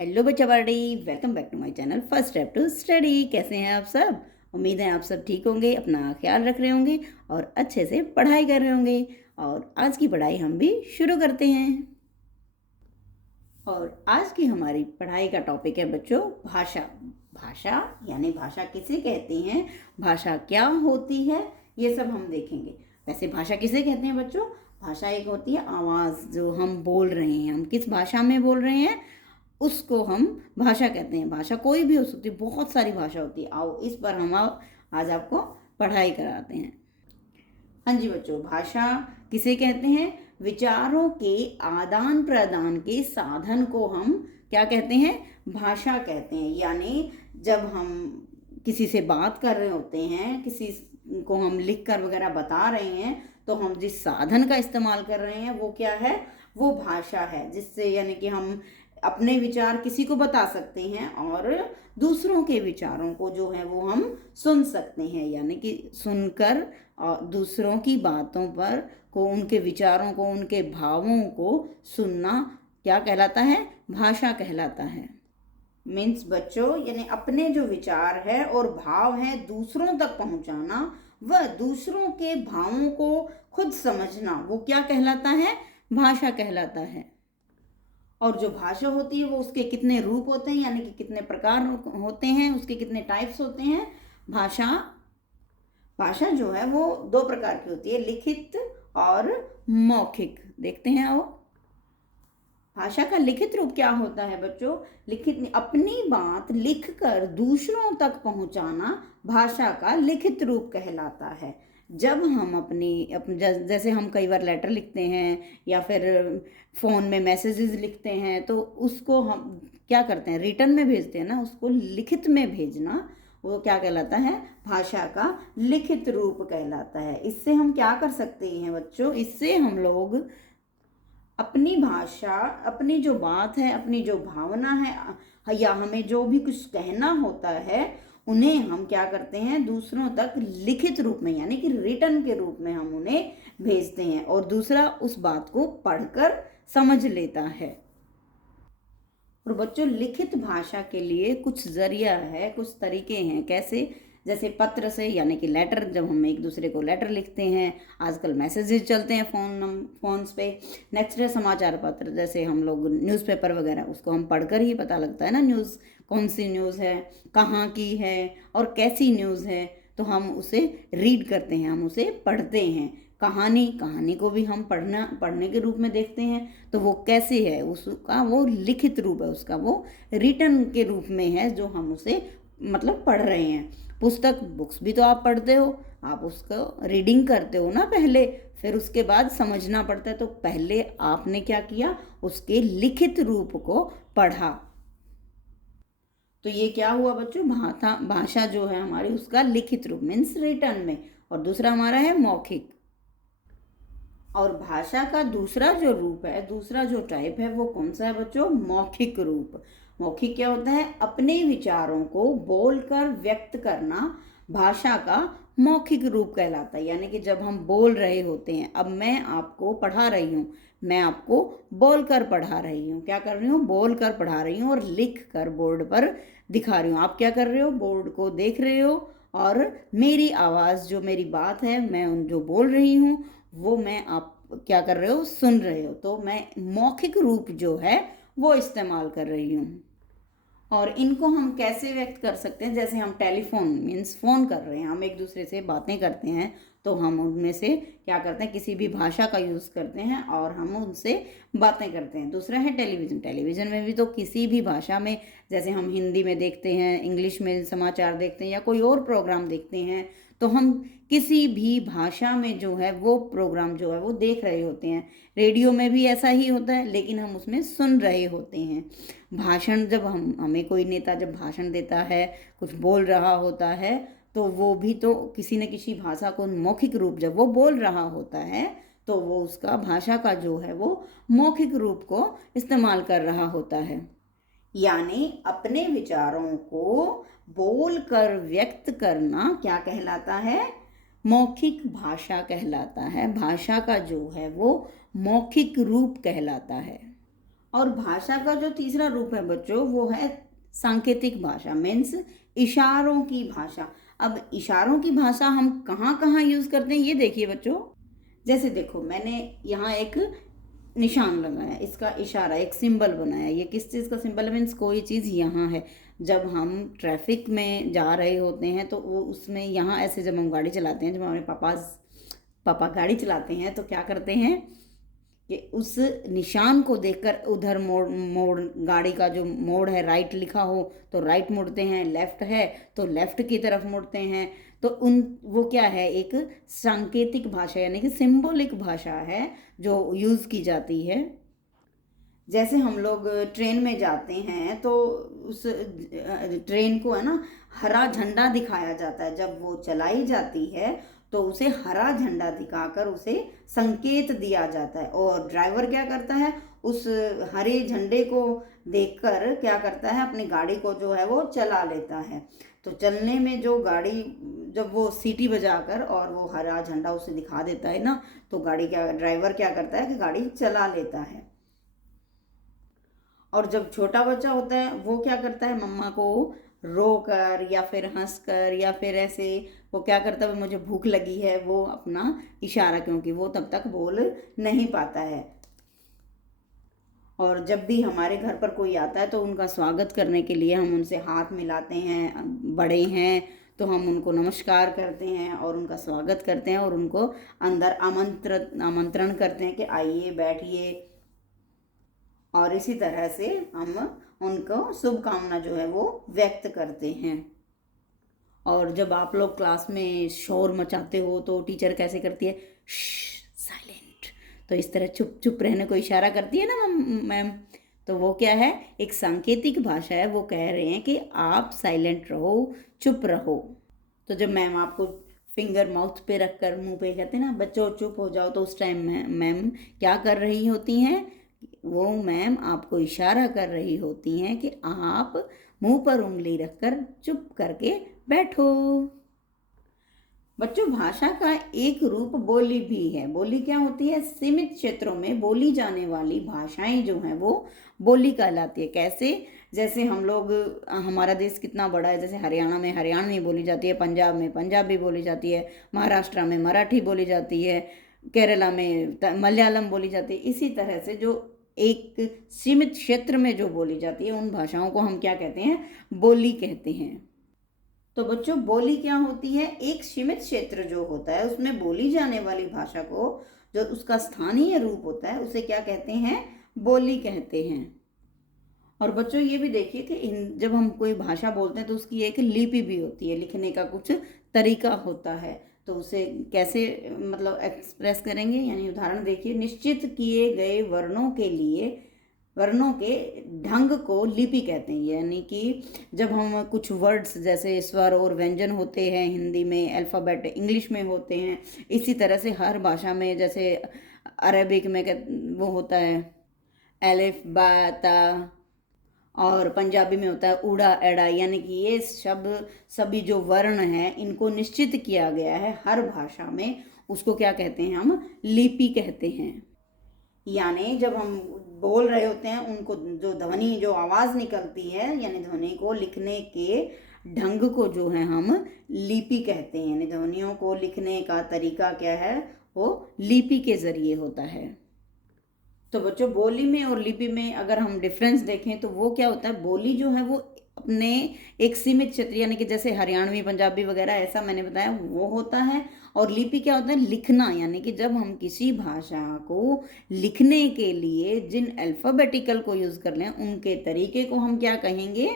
Hello बच्चा party, welcome back to my channel first step to study. कैसे हैं आप सब? उम्मीद है आप सब ठीक होंगे, अपना ख्याल रख रहे होंगे और अच्छे से पढ़ाई कर रहे होंगे। और आज की पढ़ाई हम भी शुरू करते हैं। और आज की हमारी पढ़ाई का टॉपिक है बच्चों भाषा। भाषा यानी भाषा किसे कहते हैं, भाषा क्या होती है, ये सब हम देखेंगे। वैसे भाषा किसे कहते हैं बच्चों? भाषा एक होती है आवाज़, जो हम बोल रहे हैं, हम किस भाषा में बोल रहे हैं उसको हम भाषा कहते हैं। भाषा कोई भी हो सकती है, बहुत सारी भाषा होती है। आओ इस पर हम आज आपको पढ़ाई कराते हैं। हाँ जी बच्चों, भाषा किसे कहते हैं? विचारों के आदान प्रदान के साधन को हम क्या कहते हैं? भाषा कहते हैं। यानी जब हम किसी से बात कर रहे होते हैं, किसी को हम लिख कर वगैरह बता रहे हैं, तो हम जिस साधन का इस्तेमाल कर रहे हैं वो क्या है? वो भाषा है। जिससे यानी कि हम अपने विचार किसी को बता सकते हैं और दूसरों के विचारों को जो है वो हम सुन सकते हैं। यानी कि सुनकर और दूसरों की बातों पर को, उनके विचारों को, उनके भावों को सुनना क्या कहलाता है? भाषा कहलाता है। मीन्स बच्चों, यानी अपने जो विचार है और भाव है दूसरों तक पहुंचाना, वह दूसरों के भावों को खुद समझना, वो क्या कहलाता है? भाषा कहलाता है। और जो भाषा होती है वो उसके कितने रूप होते हैं, यानी कि कितने प्रकार होते हैं, उसके कितने टाइप्स होते हैं। भाषा भाषा जो है वो दो प्रकार की होती है, लिखित और मौखिक। देखते हैं आओ। भाषा का लिखित रूप क्या होता है बच्चों? लिखित अपनी बात लिखकर दूसरों तक पहुंचाना भाषा का लिखित रूप कहलाता है। जब हम जैसे हम कई बार लेटर लिखते हैं या फिर फ़ोन में मैसेजेस लिखते हैं, तो उसको हम क्या करते हैं? रिटर्न में भेजते हैं ना, उसको लिखित में भेजना वो क्या कहलाता है? भाषा का लिखित रूप कहलाता है। इससे हम क्या कर सकते हैं बच्चों? इससे हम लोग अपनी भाषा, अपनी जो बात है, अपनी जो भावना है, या हमें जो भी कुछ कहना होता है, उन्हें हम क्या करते हैं? दूसरों तक लिखित रूप में यानी कि रिटर्न के रूप में हम उन्हें भेजते हैं और दूसरा उस बात को पढ़कर समझ लेता है। और बच्चों, लिखित भाषा के लिए कुछ जरिया है, कुछ तरीके हैं। कैसे? जैसे पत्र से, यानी कि लेटर, जब हम एक दूसरे को लेटर लिखते हैं। आजकल मैसेजेस चलते हैं फोन्स पे। नेक्स्ट है समाचार पत्र, जैसे हम लोग न्यूज़पेपर वगैरह, उसको हम पढ़कर ही पता लगता है ना न्यूज़ कौन सी न्यूज़ है, कहाँ की है और कैसी न्यूज़ है। तो हम उसे रीड करते हैं, हम उसे पढ़ते हैं। कहानी को भी हम पढ़ने के रूप में देखते हैं। तो वो कैसे है? उसका वो लिखित रूप है, उसका वो रिटर्न के रूप में है, जो हम उसे मतलब पढ़ रहे हैं। पुस्तक, बुक्स भी तो आप पढ़ते हो, आप उसको रीडिंग करते हो ना पहले, फिर उसके बाद समझना पड़ता है। तो पहले आपने क्या किया? उसके लिखित रूप को पढ़ा। तो ये क्या हुआ बच्चों? भाषा जो है हमारी, उसका लिखित रूप मीन्स रिटर्न में। और दूसरा हमारा है मौखिक। और भाषा का दूसरा जो रूप है, दूसरा जो टाइप है, वो कौन सा है बच्चों? मौखिक रूप। मौखिक क्या होता है? अपने विचारों को बोलकर व्यक्त करना भाषा का मौखिक रूप कहलाता है। यानी कि जब हम बोल रहे होते हैं, अब मैं आपको पढ़ा रही हूँ, मैं आपको बोलकर पढ़ा रही हूँ। क्या कर रही हूँ? बोलकर पढ़ा रही हूँ और लिख कर बोर्ड पर दिखा रही हूँ। आप क्या कर रहे हो? बोर्ड को देख रहे हो और मेरी आवाज़, जो मेरी बात है, मैं जो बोल रही हूँ, वो मैं आप क्या कर रहे हो? सुन रहे हो। तो मैं मौखिक रूप जो है वो इस्तेमाल कर रही हूँ। और इनको हम कैसे व्यक्त कर सकते हैं? जैसे हम टेलीफोन मीन्स फ़ोन कर रहे हैं, हम एक दूसरे से बातें करते हैं, तो हम उनमें से क्या करते हैं? किसी भी भाषा का यूज़ करते हैं और हम उनसे बातें करते हैं। दूसरा है टेलीविज़न। टेलीविज़न में भी तो किसी भी भाषा में, जैसे हम हिंदी में देखते हैं, इंग्लिश में समाचार देखते हैं या कोई और प्रोग्राम देखते हैं, तो हम किसी भी भाषा में जो है वो प्रोग्राम जो है वो देख रहे होते हैं। रेडियो में भी ऐसा ही होता है, लेकिन हम उसमें सुन रहे होते हैं। भाषण, जब हमें कोई नेता जब भाषण देता है, कुछ बोल रहा होता है, तो वो भी तो किसी न किसी भाषा को मौखिक रूप, जब वो बोल रहा होता है, तो वो उसका भाषा का जो है वो मौखिक रूप को इस्तेमाल कर रहा होता है। यानी अपने विचारों को बोलकर व्यक्त करना क्या कहलाता है? मौखिक भाषा कहलाता है। भाषा का जो है वो मौखिक रूप कहलाता है। और भाषा का जो तीसरा रूप है बच्चों वो है सांकेतिक भाषा, मीन्स इशारों की भाषा। अब इशारों की भाषा हम कहाँ कहाँ यूज़ करते हैं ये देखिए बच्चों। जैसे देखो मैंने यहाँ एक निशान लगाया, इसका इशारा, एक सिंबल बनाया। ये किस चीज़ का सिंबल है? मीन्स कोई चीज़ यहाँ है। जब हम ट्रैफिक में जा रहे होते हैं तो वो उसमें यहाँ ऐसे जब हम गाड़ी चलाते हैं, जब हमारे पापा गाड़ी चलाते हैं तो क्या करते हैं कि उस निशान को देखकर उधर मोड़ मोड़ गाड़ी का जो मोड़ है, राइट लिखा हो तो राइट मुड़ते हैं, लेफ्ट है तो लेफ्ट की तरफ मुड़ते हैं। तो वो क्या है, एक सांकेतिक भाषा यानी कि सिंबॉलिक भाषा है जो यूज़ की जाती है। जैसे हम लोग ट्रेन में जाते हैं तो उस ट्रेन को है ना हरा झंडा दिखाया जाता है। जब वो चलाई जाती है तो उसे हरा झंडा दिखाकर उसे संकेत दिया जाता है, और ड्राइवर क्या करता है, उस हरे झंडे को देखकर क्या करता है, अपनी गाड़ी को जो है वो चला लेता है। तो चलने में जो गाड़ी, जब वो सीटी बजाकर और वो हरा झंडा उसे दिखा देता है ना, तो ड्राइवर क्या करता है कि गाड़ी चला लेता है। और जब छोटा बच्चा होता है वो क्या करता है, मम्मा को रोकर या फिर हंसकर या फिर ऐसे वो क्या करता है, मुझे भूख लगी है, वो अपना इशारा, क्योंकि वो तब तक बोल नहीं पाता है। और जब भी हमारे घर पर कोई आता है तो उनका स्वागत करने के लिए हम उनसे हाथ मिलाते हैं। बड़े हैं तो हम उनको नमस्कार करते हैं और उनका स्वागत करते हैं और उनको अंदर आमंत्रण करते हैं कि आइए बैठिए। और इसी तरह से हम उनको शुभकामना जो है वो व्यक्त करते हैं। और जब आप लोग क्लास में शोर मचाते हो तो टीचर कैसे करती है, साइलेंट। तो इस तरह चुप चुप रहने को इशारा करती है ना मैम। तो वो क्या है, एक सांकेतिक भाषा है। वो कह रहे हैं कि आप साइलेंट रहो, चुप रहो। तो जब मैम आपको फिंगर माउथ पे रखकर मुंह पे कहते हैं ना बच्चों चुप हो जाओ, तो उस टाइम मैम क्या कर रही होती हैं, वो मैम आपको इशारा कर रही होती हैं कि आप मुंह पर उंगली रखकर चुप करके बैठो। बच्चों भाषा का एक रूप बोली भी है। बोली क्या होती है, सीमित क्षेत्रों में बोली जाने वाली भाषाएं जो हैं वो बोली कहलाती है। कैसे, जैसे हम लोग, हमारा देश कितना बड़ा है, जैसे हरियाणा में हरियाणवी बोली जाती है, पंजाब में पंजाबी बोली जाती है, महाराष्ट्र में मराठी बोली जाती है, केरला में मलयालम बोली जाती है। इसी तरह से जो एक सीमित क्षेत्र में जो बोली जाती है उन भाषाओं को हम क्या कहते हैं, बोली कहते हैं। तो बच्चों बोली क्या होती है, एक सीमित क्षेत्र जो होता है उसमें बोली जाने वाली भाषा को, जो उसका स्थानीय रूप होता है उसे क्या कहते हैं, बोली कहते हैं। और बच्चों ये भी देखिए कि जब हम कोई भाषा बोलते हैं तो उसकी एक लिपि भी होती है, लिखने का कुछ तरीका होता है। तो उसे कैसे मतलब एक्सप्रेस करेंगे, यानी उदाहरण देखिए, निश्चित किए गए वर्णों के ढंग को लिपि कहते हैं। यानी कि जब हम कुछ वर्ड्स जैसे स्वर और व्यंजन होते हैं, हिंदी में अल्फ़ाबेट, इंग्लिश में होते हैं, इसी तरह से हर भाषा में, जैसे अरेबिक में वो होता है अलिफ बा ता, और पंजाबी में होता है ऊड़ा एड़ा। यानी कि ये शब्द सभी जो वर्ण हैं इनको निश्चित किया गया है हर भाषा में, उसको क्या कहते हैं, हम लिपि कहते हैं। यानी जब हम बोल रहे होते हैं उनको जो ध्वनि, जो आवाज़ निकलती है, यानी ध्वनि को लिखने के ढंग को जो है हम लिपि कहते हैं। यानी ध्वनियों को लिखने का तरीका क्या है, वो लिपि के जरिए होता है। तो बच्चों बोली में और लिपि में अगर हम डिफरेंस देखें तो वो क्या होता है, बोली जो है वो अपने एक सीमित क्षेत्र, यानी कि जैसे हरियाणवी पंजाबी वगैरह ऐसा मैंने बताया वो होता है। और लिपि क्या होता है, लिखना। यानी कि जब हम किसी भाषा को लिखने के लिए जिन अल्फ़ाबेटिकल को यूज़ कर लें उनके तरीके को हम क्या कहेंगे,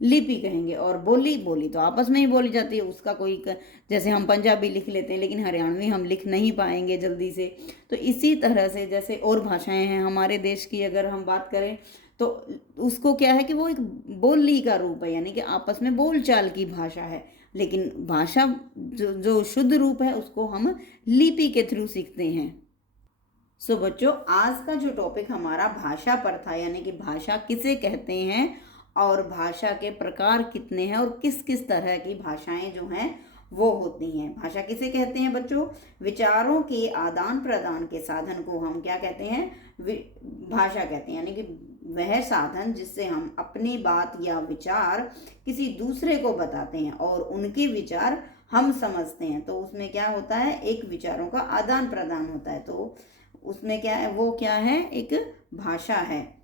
लिपि कहेंगे। और बोली तो आपस में ही बोली जाती है, उसका कोई जैसे हम पंजाबी लिख लेते हैं लेकिन हरियाणवी हम लिख नहीं पाएंगे जल्दी से। तो इसी तरह से जैसे और भाषाएं हैं हमारे देश की, अगर हम बात करें तो उसको क्या है कि वो एक बोली का रूप है, यानी कि आपस में बोलचाल की भाषा है। लेकिन भाषा जो शुद्ध रूप है उसको हम लिपि के थ्रू सीखते हैं। सो बच्चों आज का जो टॉपिक हमारा भाषा पर था, यानी कि भाषा किसे कहते हैं और भाषा के प्रकार कितने हैं और किस किस तरह की भाषाएं जो हैं वो होती हैं। भाषा किसे कहते हैं बच्चों? विचारों के आदान प्रदान के साधन को हम क्या कहते हैं? भाषा कहते हैं। यानी कि वह साधन जिससे हम अपनी बात या विचार किसी दूसरे को बताते हैं और उनके विचार हम समझते हैं, तो उसमें क्या होता है? एक विचारों का आदान प्रदान होता है। तो उसमें क्या है? वो क्या है? एक भाषा है।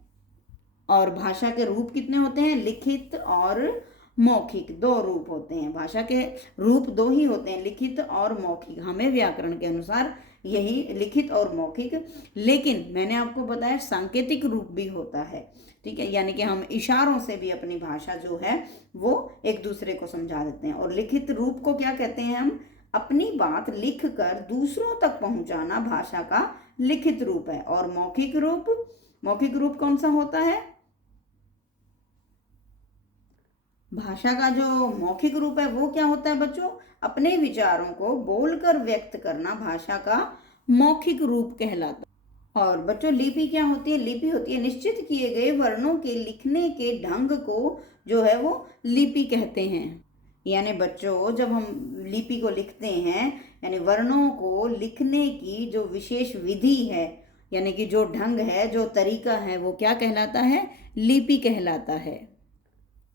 और भाषा के रूप कितने होते हैं? लिखित और मौखिक, दो रूप होते हैं। भाषा के रूप दो ही होते हैं, लिखित और मौखिक। हमें व्याकरण के अनुसार यही लिखित और मौखिक, लेकिन मैंने आपको बताया सांकेतिक रूप भी होता है। ठीक है, यानी कि हम इशारों से भी अपनी भाषा जो है वो एक दूसरे को समझा देते हैं। और लिखित रूप को क्या कहते हैं? हम अपनी बात लिख कर दूसरों तक पहुंचाना भाषा का लिखित रूप है। और मौखिक रूप कौन सा होता है? भाषा का जो मौखिक रूप है वो क्या होता है बच्चों? अपने विचारों को बोलकर व्यक्त करना भाषा का मौखिक रूप कहलाता है। और बच्चों लिपि क्या होती है? लिपि होती है निश्चित किए गए वर्णों के लिखने के ढंग को जो है वो लिपि कहते हैं। यानी बच्चों जब हम लिपि को लिखते हैं, यानी वर्णों को लिखने की जो विशेष विधि है, यानी कि जो ढंग है, जो तरीका है, वो क्या कहलाता है? लिपि कहलाता है।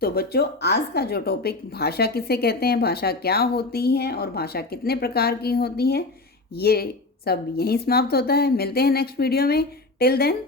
तो बच्चों आज का जो टॉपिक भाषा किसे कहते हैं, भाषा क्या होती है और भाषा कितने प्रकार की होती है, ये सब यहीं समाप्त होता है। मिलते हैं नेक्स्ट वीडियो में। Till then